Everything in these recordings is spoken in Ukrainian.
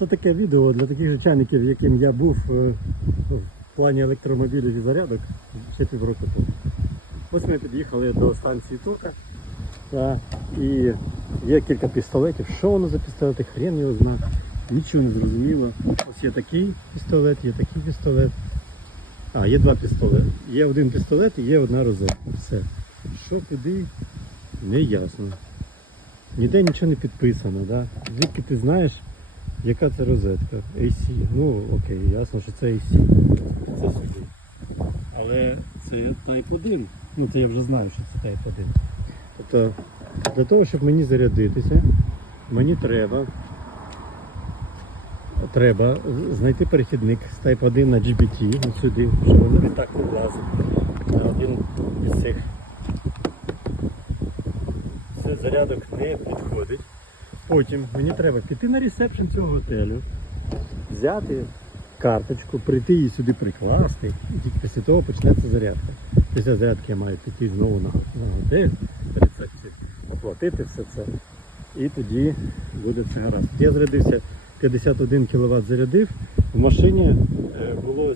Це таке відео для таких же чайників, яким я був е, ну, в плані електромобілів і зарядок ще півроку тому. Ось ми під'їхали до станції Тока. Та, і є кілька пістолетів. Що воно за пістолети? Хрен його зна. Нічого не зрозуміло. Ось є такий пістолет, є такий пістолет. А, є два пістолети. Є один пістолет і є одна розетка. Все. Що куди, не ясно. Ніде нічого не підписано, да? Звідки ти знаєш, яка це розетка? AC. Ну окей, ясно, що це AC. Це сюди. Але це Type 1. Ну це я вже знаю, що це Type 1. Тобто для того, щоб мені зарядитися, мені треба. Треба знайти перехідник з Type 1 на GBT, ось сюди, щоб воно відтак не влазить. На один із цих це зарядок не підходить. Потім мені треба піти на ресепшн цього готелю, взяти карточку, прийти її сюди прикласти, і тільки після того почнеться зарядка. Після зарядки я маю піти знову на, готель, на рецепцію, оплатити все це. І тоді буде все гаразд. Я зарядився 51 кВт зарядив, в машині е, було 40%,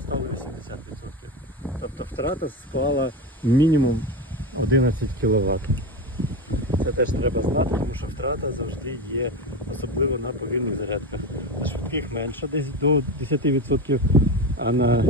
стало 80%. Тобто втрата склала мінімум 11 кВт. Це теж треба знати, тому що втрата завжди є, особливо на повільних зарядках. На швидких менше, десь до 10%, а на